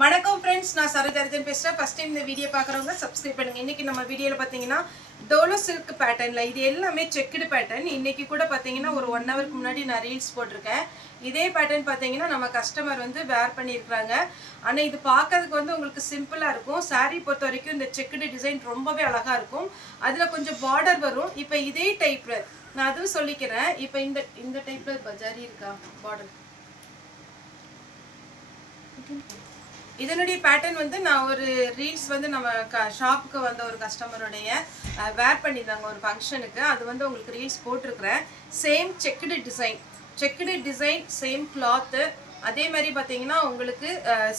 வணக்கம் फ्रेंड्स நான் சரோஜாரஜன் பேசுறேன் ஃபர்ஸ்ட் டைம் இந்த வீடியோ பார்க்கறவங்க சப்ஸ்கிரைப் பண்ணுங்க இன்னைக்கு நம்ம வீடியோல பாத்தீங்கன்னா டோலோ silk பேட்டர்ன்ல இது எல்லாமே செக்குடு பேட்டர்ன் இன்னைக்கு கூட பாத்தீங்கன்னா ஒரு 1 ஹவருக்கு முன்னாடி நான் ரீல்ஸ் போட்டுருக்கேன் இதே பேட்டர்ன் பாத்தீங்கன்னா நம்ம கஸ்டமர் வந்து வேர் பண்ணிருக்காங்க ஆனா இது பார்க்கிறதுக்கு வந்து உங்களுக்கு சிம்பிளா இருக்கும் saree பொறுத்த வரைக்கும் இந்த செக்குடு டிசைன் ரொம்பவே அழகா இருக்கும் அதுல கொஞ்சம் border வரும் இப்போ இதே டைப்ல நான் அதுவும் சொல்லிக்கிறேன் இப்போ இந்த டைப்ல பஜாரி இருக்கா border இதனுடைய பேட்டர்ன் வந்து நான் ஒரு ரீல்ஸ் வந்து நம்ம ஷாப்புக்கு வந்த ஒரு கஸ்டமருடைய வேர் பண்ணிருந்தாங்க ஒரு ஃபங்க்ஷனுக்கு அது வந்து உங்களுக்கு ரீல்ஸ் போட்டுருக்கிறேன் same checked design same cloth அதே மாதிரி பாத்தீங்கன்னா உங்களுக்கு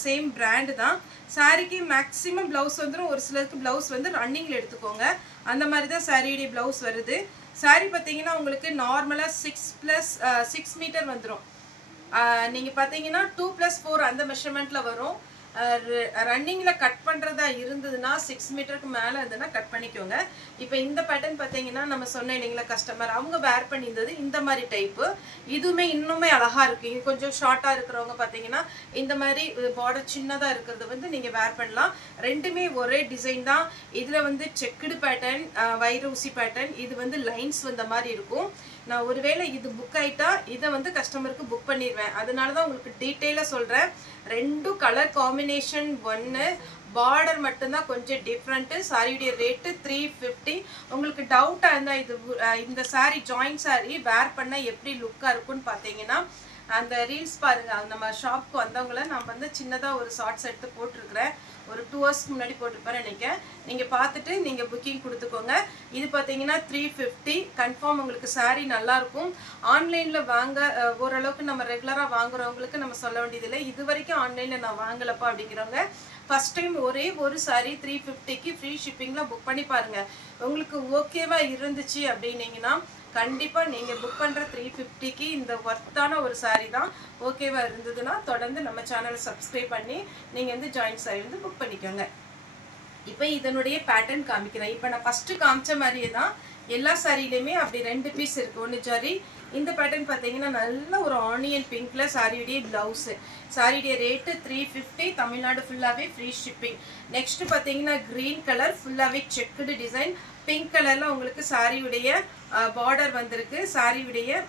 சேம் பிராண்ட் தான் சாரிக்கு மேக்ஸிமம் ப்ளவுஸ் வந்துரும் ஒரு சிலருக்கு ப்ளவுஸ் வந்து ரன்னிங்ல எடுத்துக்கோங்க அந்த மாதிரி தான் சாரியோட ப்ளவுஸ் வருது சாரி பாத்தீங்கன்னா உங்களுக்கு நார்மலா 6 மீட்டர் வந்துரும் நீங்க பாத்தீங்கன்னா 2+4 அந்த மெஷர்மென்ட்ல வரும் ரன்னிங்ல கட் பண்றதா இருந்ததுனா 6 மீட்டருக்கு மேல இருந்தனா கட் பண்ணிக்கோங்க இப்போ இந்த பேட்டர்ன் பாத்தீங்கன்னா நம்ம சொன்ன இல்லீங்களா கஸ்டமர் அவங்க வேர் பண்ணியிருந்தது இந்த மாதிரி டைப் இதுமே இன்னுமே அழகா இருக்கு கொஞ்சம் ஷார்ட்டா இருக்குறவங்க பாத்தீங்கன்னா இந்த மாதிரி border சின்னதா இருக்குது வந்து நீங்க வேர் பண்ணலாம் ரெண்டுமே ஒரே டிசைன் தான் இதுல வந்து செக்குடு பேட்டர்ன் வைரூசி பேட்டர்ன் இது வந்து லைன்ஸ் வந்த மாதிரி இருக்கும் நான் ஒருவேளை இது புக் ஆயிட்டா இத வந்து கஸ்டமருக்கு புக் பண்ணிடுவேன் அதனால தான் உங்களுக்கு டீடைலா சொல்றேன் ரெண்டு கலர் காம்பினேஷன் ஒன்னு border மட்டும் தான் கொஞ்சம் டிஃபரண்ட் சாரியோட ரேட் 350 உங்களுக்கு டவுட்டா இருந்தா இது இந்த saree ஜாயின்ட் saree வேர் பண்ணா எப்படி லுக்கா இருக்கும்னு பாத்தீங்கன்னா அந்த ரீல்ஸ் பாருங்க நம்ம ஷாப்க்கு வந்தவங்கள நான் வந்து சின்னதா ஒரு ஷார்ட்ஸ் எடுத்து போட்டுருக்கேன் ஒரு 2 hours முன்னாடி போட்டுருப்பேன் நினைக்கிறேன் நீங்க பார்த்துட்டு நீங்க புக்கிங் கொடுத்துக்கோங்க இது பாத்தீங்கன்னா 350 கன்ஃபார்ம் உங்களுக்கு saree நல்லா இருக்கும் ஆன்லைன்ல வாங்க ஓரளவுக்கு நம்ம ரெகுலரா வாங்குறவங்களுக்கு நம்ம சொல்ல வேண்டியது இல்லை இதுவரைக்கும் ஆன்லைன்ல நான் வாங்கலப்பா அப்படிங்கறவங்க ஃபர்ஸ்ட் டைம் ஒரே ஒரு saree 350 க்கு ஃப்ரீ ஷிப்பிங்ல புக் பண்ணி பாருங்க உங்களுக்கு ஓகேவா இருந்துச்சு அப்படினீங்கனா கண்டிப்பா நீங்க புக் பண்ற 350 க்கு இந்த வர்த்தான ஒரு saree தான் ஓகேவா இருந்ததுனா தொடர்ந்து நம்ம சேனலை சப்ஸ்கிரைப் பண்ணி நீங்க வந்து ஜாயின்ட் saree வந்து புக் பண்ணிக்கோங்க இப்போ இதனுடைய பேட்டர்ன் காமிக்கிறேன் இப்போ நான் ஃபர்ஸ்ட் காமிச்ச மாதிரியே தான் எல்லா சாரியிலயுமே அப்படி ரெண்டு பீஸ் இருக்கு ஒன்னு ஜரி இந்த பேட்டர்ன் பாத்தீங்கன்னா நல்ல ஒரு ஆனியன் பிங்க்ல சாரியோட ப்ளவுஸ் சாரியோட ரேட் 350 தமிழ்நாடு ஃபுல்லாவே ஃப்ரீ ஷிப்பிங் நெக்ஸ்ட் பாத்தீங்கன்னா green கலர் ஃபுல்லாவே செக்குடு டிசைன் பிங்க் கலர்ல உங்களுக்கு சாரியோட border வந்திருக்கு சாரியோட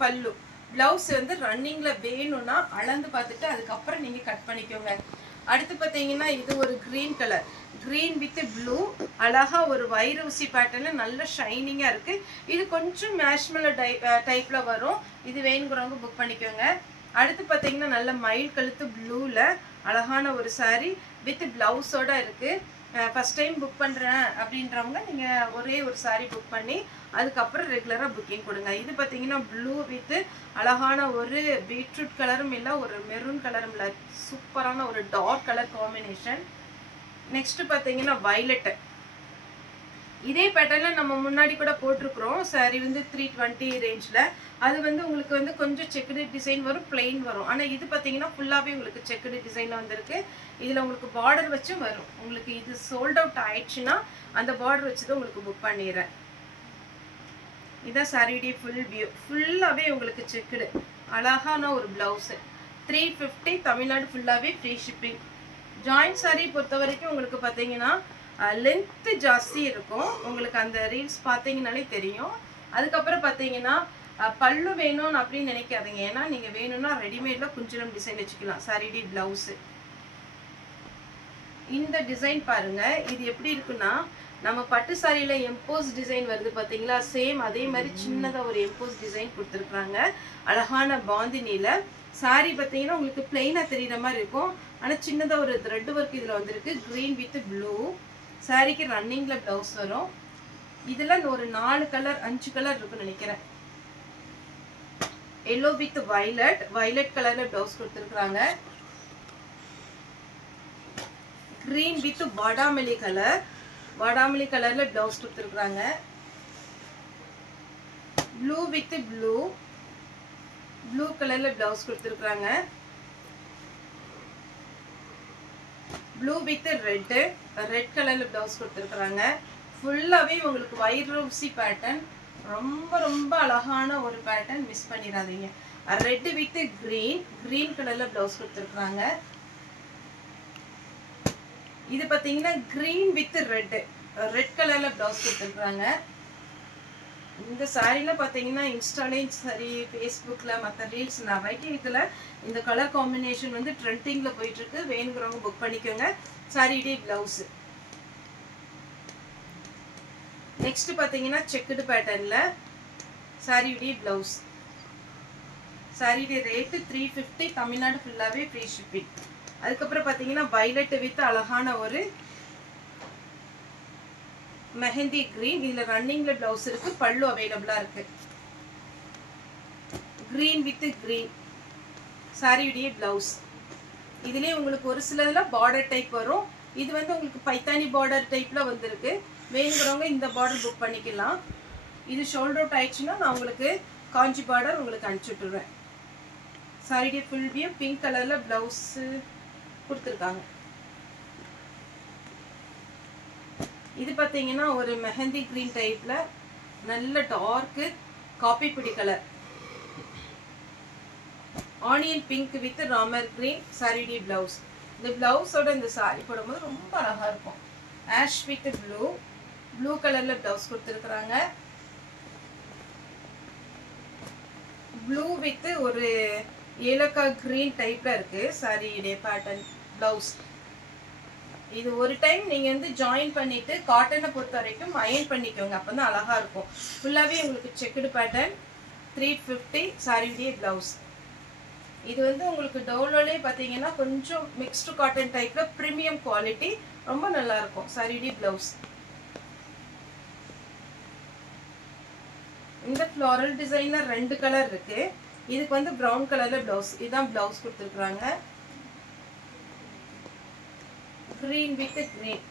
பல்லு ப்ளவுஸ் வந்து ரன்னிங்ல வேணும்னா அளந்து பார்த்துட்டு அதுக்கு அப்புறம் நீங்க கட் பண்ணிக்கோங்க அடுத்து பாத்தீங்கன்னா இது ஒரு green colour green with blue அழகா ஒரு வைரூசி பேட்டர்ன்ல நல்ல ஷைனிங்கா இருக்கு இது கொஞ்சம் மேஷ்மெல்லோ டைப்ல வரும் இது வேணும்ங்கறவங்க புக் பண்ணிக்கோங்க அடுத்து பாத்தீங்கன்னா நல்ல மயில் கழுத்து ப்ளூல அழகான ஒரு saree with பிளவுஸோட இருக்கு ஃபர்ஸ்ட் டைம் புக் பண்றேன் அப்படின்றவங்க நீங்க ஒரே ஒரு saree புக் பண்ணி அதுக்கு அப்புறம் ரெகுலரா புக்கிங் கொடுங்க இது பாத்தீங்கன்னா ப்ளூ வித் அழகான ஒரு பீட்ரூட் கலரும் இல்ல ஒரு மெரூன் கலரும் இல்ல சூப்பரான ஒரு டார்க் கலர் காம்பினேஷன் நெக்ஸ்ட் பாத்தீங்கன்னா வயலட் இதே பேட்டர்ன்ல நம்ம முன்னாடி கூட போட்டுருக்கோம் saree வந்து 320 ரேஞ்ச்ல அது வந்து உங்களுக்கு வந்து கொஞ்சம் செக்குடு டிசைன் வரும் plain வரும் ஆனா இது பாத்தீங்கன்னா ஃபுல்லாவே உங்களுக்கு செக்குடு டிசைன்ல வந்திருக்கு இதுல உங்களுக்கு border வச்சும் வரும் உங்களுக்கு இது sold out ஆயிடுச்சுனா அந்த border வச்சு தான் உங்களுக்கு புக் பண்ணிறேன் இத சாரியோட full view ஃபுல்லாவே உங்களுக்கு செக்குடு அழகான ஒரு ப்ளவுஸ் 350 தமிழ்நாடு ஃபுல்லாவே ஃப்ரீ ஷிப்பிங் ஜாயின்ட் saree பொறுத்த வரைக்கும் உங்களுக்கு பாத்தீங்கன்னா லெந்த் ஜாஸ்தி இருக்கும் உங்களுக்கு அந்த ரீல்ஸ் பாத்தீங்கனாலே தெரியும் அதுக்கு அப்புறம் பாத்தீங்கன்னா பல்லு வேணும் அப்படி நினைக்காதீங்க ஏனா நீங்க வேணும்னா ரெடிமேட்ல குஞ்சலம் டிசைன் வெச்சுக்கலாம் சாரியோட ப்ளவுஸ் இந்த டிசைன் பாருங்க இது எப்படி இருக்குன்னா நம்ம பட்டு சாரியில எம்போஸ் டிசைன் வருது பாத்தீங்களா சேம் அதே மாதிரி சின்னதா ஒரு எம்போஸ் டிசைன் கொடுத்திருக்காங்க அழகான பாந்தினில saree பாத்தீங்கன்னா உங்களுக்கு பிளைனா தெரியுற மாதிரி இருக்கும் ஆனா சின்னதா ஒரு thread work இதுல வந்திருக்கு green with blue சாரிக்கு ரன்னிங்ல ப்ளவுஸ் வரும் இதுல ஒரு 4 கலர் 5 கலர் இருக்குன்னு நினைக்கிறேன் yellow with violet கலர்ல ப்ளவுஸ் கொடுத்திருக்காங்க green with பாடாமல்லி கலர்ல ப்ளவுஸ் கொடுத்திருக்காங்க blue with blue கலர்ல ப்ளவுஸ் கொடுத்திருக்காங்க blue with red கலர்ல ப்ளவுஸ் கொடுத்திருக்காங்க ஃபுல்லாவே உங்களுக்கு வைரூசி பேட்டர்ன் ரொம்ப ரொம்ப அழகான ஒரு பேட்டர்ன் மிஸ் பண்ணிராதீங்க ரெட் வித் green கலர்ல ப்ளவுஸ் கொடுத்திருக்காங்க இது பார்த்தீங்கன்னா கிரீன் வித் ரெட் கலர்ல பிளவுஸ் கொடுத்துருக்குறாங்க. இந்த சாரீல பார்த்தீங்கன்னா இன்ஸ்டாலையும் சரி, ஃபேஸ்புக்கில் மற்ற ரீல்ஸ் நிறைய இதில் இந்த கலர் காம்பினேஷன் வந்து ட்ரெண்டிங்கில் போயிட்டுருக்கு. வேணுங்கிறவங்க புக் பண்ணிக்கோங்க. சாரியுடைய ப்ளவுஸு. நெக்ஸ்ட் பார்த்தீங்கன்னா செக்குடு பேட்டர்னில் சாரியுடைய ப்ளவுஸ். சாரியுடைய ரேட்டு 350. தமிழ்நாடு ஃபுல்லாகவே ஃப்ரீ ஷிப்பிங். அதுக்கப்புறம் பார்த்தீங்கன்னா வயலட் வித் அழகான ஒரு மெஹந்தி கிரீன். இதில் ரன்னிங்கில் ப்ளவுஸ் இருக்குது. பல்லு அவைலபிளாக இருக்குது. கிரீன் வித் கிரீன் சாரியுடைய ப்ளவுஸ். இதுலேயே உங்களுக்கு ஒரு சிலதில் பார்டர் டைப் வரும். இது வந்து உங்களுக்கு பைத்தானி பார்டர் டைப்பில் வந்திருக்கு. வேணுங்கிறவங்க இந்த பார்டர் புக் பண்ணிக்கலாம். இது ஷோல்டர் அவுட் ஆயிடுச்சுன்னா நான் உங்களுக்கு காஞ்சி பார்டர் உங்களுக்கு அனுப்பிச்சி விட்டுருவேன். சாரியுடைய ஃபுல் வியூ பிங்க் கலரில் ப்ளவுஸு கொடுத்துருக்காங்க. இது பார்த்தீங்கன்னா ஒரு மெஹந்தி கிரீன் டைப்பில் நல்ல டார்க்கு காப்பி பிடி colour. Onion pink with Ramar green சாரியுடைய ப்ளவுஸ். இந்த ப்ளவுஸோட இந்த சாரி போடும்போது ரொம்ப அழகாக இருக்கும். ஆஷ் வித் ப்ளூ கலரில் ப்ளவுஸ் கொடுத்துருக்குறாங்க. ப்ளூ வித் ஒரு ஏலக்காய் கிரீன் டைப்பில் இருக்குது சாரியுடைய பேட்டர்ன் ப்ளவுஸ். இது ஒரு டைம் நீங்கள் வந்து ஜாயின் பண்ணிவிட்டு காட்டனை பொறுத்த வரைக்கும் அயன் பண்ணிக்கோங்க. அப்போ தான் அழகாக இருக்கும். ஃபுல்லாகவே உங்களுக்கு செக்குடு பேட்டர்ன் 350 சாரியுடைய ப்ளவுஸ். இது வந்து உங்களுக்கு டோலோலே பார்த்தீங்கன்னா கொஞ்சம் மிக்ஸ்டு காட்டன் டைப்பில் ப்ரீமியம் குவாலிட்டி ரொம்ப நல்லாயிருக்கும். சாரியுடைய ப்ளவுஸ். இந்த ஃப்ளாரல் டிசைனில் 2 கலர் இருக்குது. இதுக்கு வந்து ப்ரௌன் கலரில் ப்ளவுஸ். இதுதான் ப்ளவுஸ் கொடுத்துருக்குறாங்க. Green with green.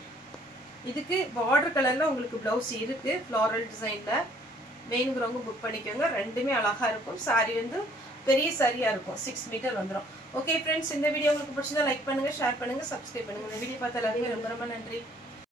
இதுக்கு பார்டர் கலரில் உங்களுக்கு ப்ளவுஸ் இருக்குது ஃப்ளாரல் டிசைனில். வேணுங்கிறவங்க புக் பண்ணிக்கோங்க. ரெண்டுமே அழகாக இருக்கும். சாரி வந்து பெரிய சாரியாக இருக்கும். 6 மீட்டர் வந்துடும். ஓகே ஃப்ரெண்ட்ஸ், இந்த வீடியோ உங்களுக்கு பிடிச்சதா லைக் பண்ணுங்கள், ஷேர் பண்ணுங்கள், சப்ஸ்கிரைப் பண்ணுங்கள். இந்த வீடியோ பார்த்த எல்லாருமே ரொம்ப ரொம்ப நன்றி.